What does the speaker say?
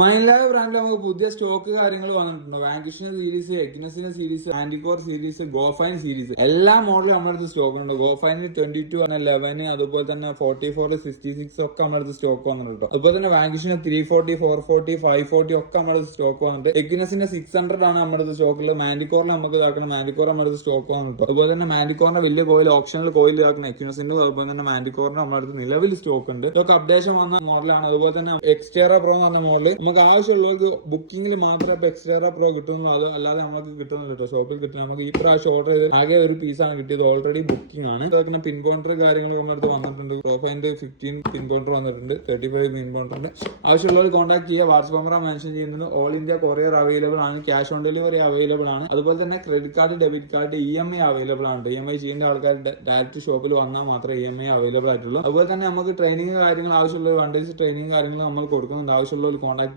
മൈൻലാബ് ബ്രാൻഡിൽ നമുക്ക് പുതിയ സ്റ്റോക്ക് കാര്യങ്ങൾ വന്നിട്ടുണ്ട്. വാങ്കിഷിന്റെ സീരീസ്, എഗ്നസിന്റെ സീരീസ്, ആന്റിക്കോർ സീരീസ്, ഗോഫൈൻ സീരീസ് എല്ലാ മോഡലും നമ്മുടെ അടുത്ത് സ്റ്റോക്ക് ഉണ്ട്. ഗോഫൈന് 22, 11, അതുപോലെ തന്നെ 44, 66 ഒക്കെ നമ്മുടെ അടുത്ത് സ്റ്റോക്ക് വന്നിട്ടുണ്ട്. അതുപോലെ തന്നെ വാങ്കിഷിന് 340, 440, 540 ഒക്കെ നമ്മുടെ അടുത്ത് സ്റ്റോക്ക് വന്നിട്ട്. എഗ്നസിന്റെ 600 ആണ് നമ്മുടെ അടുത്ത് സ്റ്റോക്ക് ഉള്ളത്. മാൻഡിക്കോറിൽ നമുക്ക് ഇതാക്കണം, മാൻഡിക്കോർ നമ്മുടെ അടുത്ത് സ്റ്റോക്ക് വന്നിട്ടുണ്ട്. അതുപോലെ തന്നെ മാൻഡിക്കോറിന്റെ വലിയ കോയിൽ, ഓപ്ഷണൽ കോയിൽ ഇതാക്കണം എഗ്നസിന്റെ. അതുപോലെ തന്നെ മാൻഡിക്കോറിന്റെ നമ്മുടെ അടുത്ത് നിലവിൽ സ്റ്റോക്ക് ഉണ്ട്. ഇതൊക്കെ അപ്ഡേഷൻ വന്ന മോഡലാണ്. അതുപോലെ തന്നെ എക്സ്റ്റേറ പ്രോ എന്ന് പറഞ്ഞ മോഡൽ നമുക്ക് ആവശ്യമുള്ളവർക്ക് ബുക്കിംഗിൽ മാത്രമേ ഇപ്പൊ എക്സ്റ്റേറ പ്രോ കിട്ടുന്നു. അത് അല്ലാതെ നമുക്ക് കിട്ടുന്നില്ല കേട്ടോ, ഷോപ്പിൽ കിട്ടുന്നത്. നമുക്ക് ഈ പ്രാവശ്യം ഓർഡർ ചെയ്ത് ആകെ ഒരു പീസാണ് കിട്ടിയത്. ഓൾറെഡി ബുക്കിംഗ് ആണ്. അതൊക്കെ പിൻ കൗണ്ടർ കാര്യങ്ങളൊക്കെ നമ്മുടെ അടുത്ത് വന്നിട്ടുണ്ട്. പ്രൊഫൈലിന്റെ 15 പിൻ കൗണ്ടർ വന്നിട്ടുണ്ട്, 35 പിൻ കൗണ്ടർ ഉണ്ട്. ആവശ്യമുള്ളവർ കോൺടാക്ട് ചെയ്യുക. വാട്സ്ആപ്പ് നമ്പർ മെൻഷൻ ചെയ്യുന്നത്. ഓൾ ഇന്ത്യ കൊറിയർ അവൈലബിൾ ആണ്, ക്യാഷ് ഓൺ ഡെലിവറി അവൈലബിൾ ആണ്. അതുപോലെ തന്നെ credit card, debit card, EMI available ആണ്. EMI ചെയ്യേണ്ട ആൾക്കാർ ഡയറക്റ്റ് ഷോപ്പിൽ വന്നാൽ മാത്രമേ EMI അവൈലബിൾ ആയിട്ടുള്ളൂ. അതുപോലെ തന്നെ നമുക്ക് ട്രെയിനിങ് കാര്യങ്ങൾ ആവശ്യമുള്ള 1 days ട്രെയിനിങ് കാര്യങ്ങൾ നമ്മൾ കൊടുക്കുന്നുണ്ട്. ആവശ്യമുള്ളവർ കോൺടാക്ട്